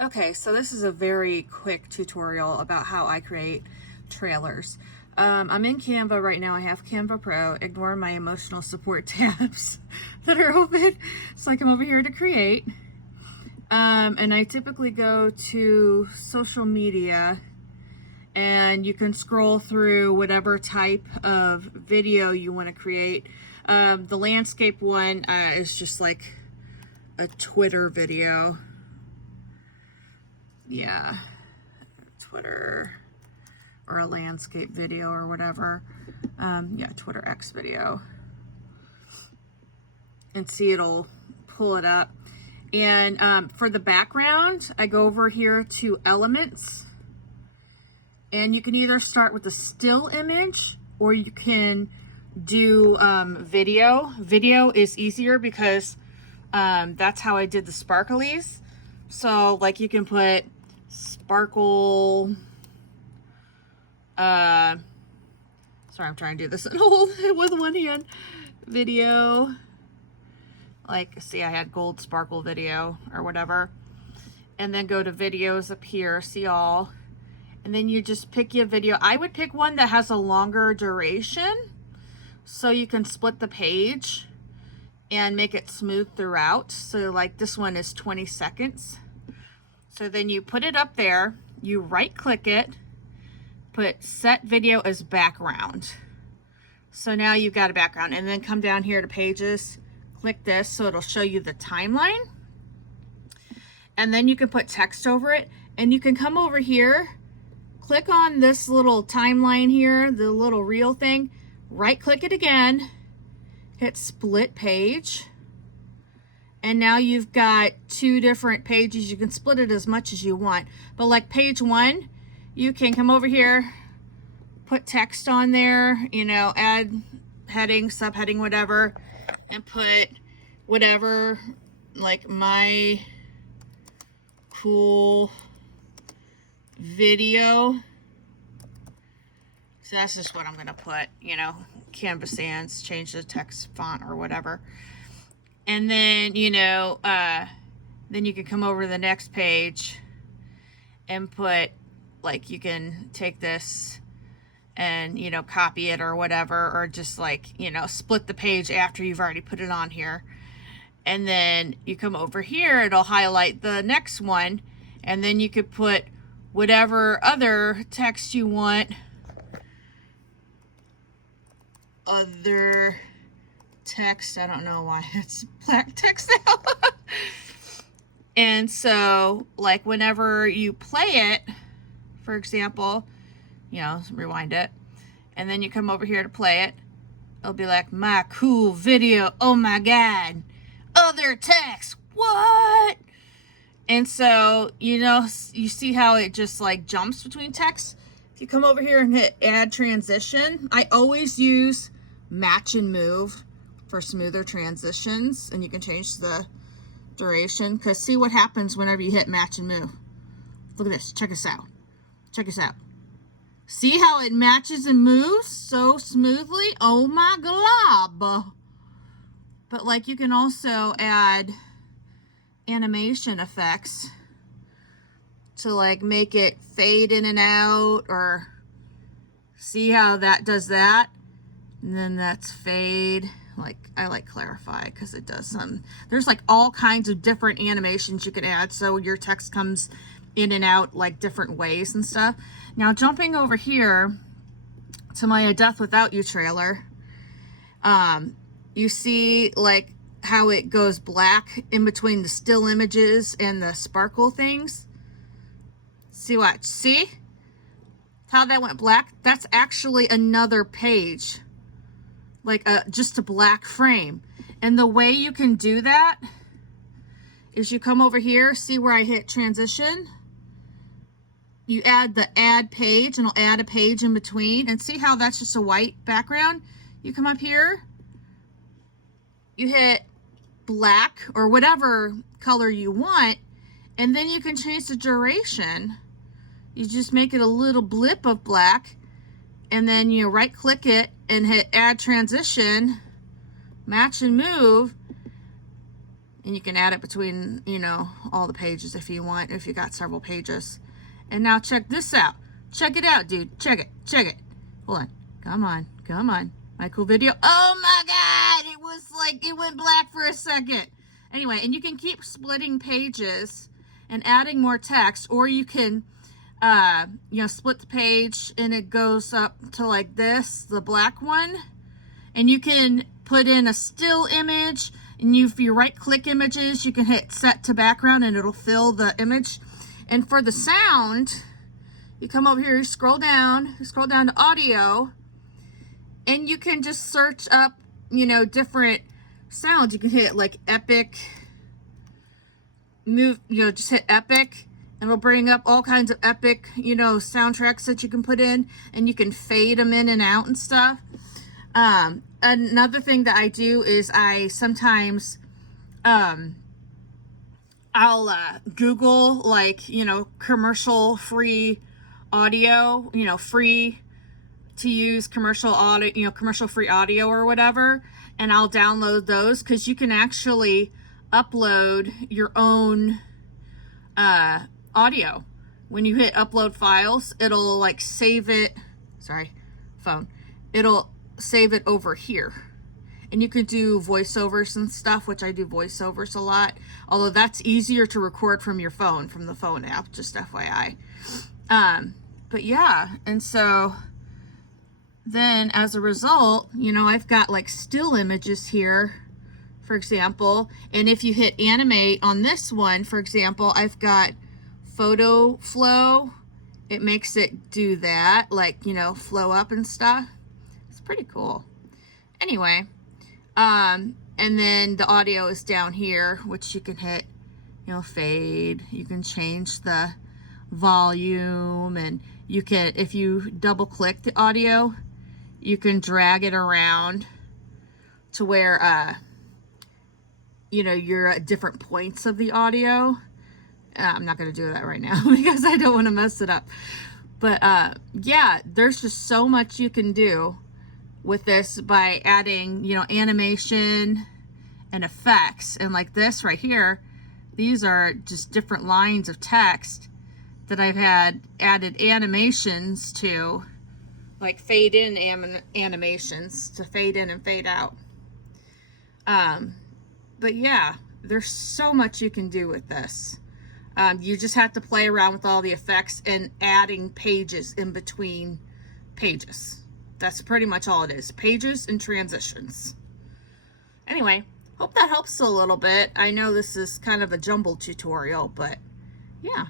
Okay, so this is a very quick tutorial about how I create trailers. I'm in Canva right now. I have Canva Pro. Ignore my emotional support tabs that are open. So I come over here to create. And I typically go to social media, and you can scroll through whatever type of video you want to create. The landscape one is just like a Twitter video. Yeah, Twitter or a landscape video or whatever. Yeah, Twitter X video. And see, it'll pull it up. And for the background, I go over here to elements. And you can either start with a still image or you can do video. Video is easier because that's how I did the sparklies. So like you can put sparkle, sorry, I'm trying to do this with one hand, video, like, see, I had gold sparkle video or whatever, and then go to videos up here, see all, and then you just pick your video. I would pick one that has a longer duration so you can split the page and make it smooth throughout. So like this one is 20 seconds. So then you put it up there, you right click it, put set video as background. So now you've got a background, and then come down here to pages, click this so it'll show you the timeline. And then you can put text over it, and you can come over here, click on this little timeline here, the little reel thing, right click it again, hit split page. And now you've got two different pages. You can split it as much as you want. But like page one, you can come over here, put text on there, you know, add heading, subheading, whatever, and put whatever, like my cool video. So that's just what I'm going to put, you know, Canvas Sans, change the text font or whatever. And then, you know, then you can come over to the next page and put, like, you can take this and, you know, copy it or whatever, or just like, you know, split the page after you've already put it on here. And then you come over here, it'll highlight the next one, and then you could put whatever other text you want. Other text, I don't know why it's black text now. And so like whenever you play it, for example, you know, rewind it, and then you come over here to play it, it'll be like my cool video, oh my god, other text, what? And so, you know, you see how it just like jumps between text. If you come over here and hit add transition, I always use match and move for smoother transitions, and you can change the duration, because see what happens whenever you hit match and move. Look at this, check this out, check this out. See how it matches and moves so smoothly? Oh my glob. But like you can also add animation effects to like make it fade in and out, or see how that does that, and then that's fade. Like I like clarify because it does some, there's like all kinds of different animations you can add so your text comes in and out like different ways and stuff. Now jumping over here to my A Death Without You trailer, you see like how it goes black in between the still images and the sparkle things. See what? See how that went black? That's actually another page, like just a black frame. And the way you can do that is you come over here, see where I hit transition, you add the add page, and it'll add a page in between, and see how that's just a white background. You come up here, you hit black or whatever color you want, and then you can change the duration. You just make it a little blip of black, and then you right click it and hit add transition, match and move, And you can add it between, you know, all the pages if you want, if you got several pages. And now check this out. Check it out, dude. Check it. Check it. Hold on. Come on. Come on. My cool video. Oh my God. It was like, it went black for a second. Anyway, and you can keep splitting pages and adding more text, or you can, you know, split the page and it goes up to like this, the black one. And you can put in a still image, and if you right click images, you can hit set to background and it'll fill the image. And for the sound, you come over here, you scroll down to audio, and you can just search up, you know, different sounds. You can hit like epic, you know, just hit epic, and it'll bring up all kinds of epic, you know, soundtracks that you can put in, and you can fade them in and out and stuff. Another thing that I do is I sometimes, I'll Google, like, you know, commercial free audio, you know, free to use commercial audio, you know, commercial free audio or whatever, and I'll download those, because you can actually upload your own audio. When you hit upload files, it'll like save it, it'll save it over here. And you can do voiceovers and stuff, which I do voiceovers a lot, although that's easier to record from your phone, from the phone app, just FYI. But yeah, and so then as a result, you know, I've got like still images here, for example, and if you hit animate on this one, for example, I've got photo flow. It makes it do that, like, you know, flow up and stuff. It's pretty cool. Anyway, and then the audio is down here, which you can hit, you know, fade. You can change the volume, and you can, if you double click the audio, you can drag it around to where, you know, you're at different points of the audio. I'm not going to do that right now because I don't want to mess it up. But yeah, there's just so much you can do with this by adding, you know, animation and effects. And like this right here, these are just different lines of text that I've had added animations to, like fade in animations to fade in and fade out. But yeah, there's so much you can do with this. You just have to play around with all the effects and adding pages in between pages. That's pretty much all it is. Pages and transitions. Anyway, hope that helps a little bit. I know this is kind of a jumbled tutorial, but yeah.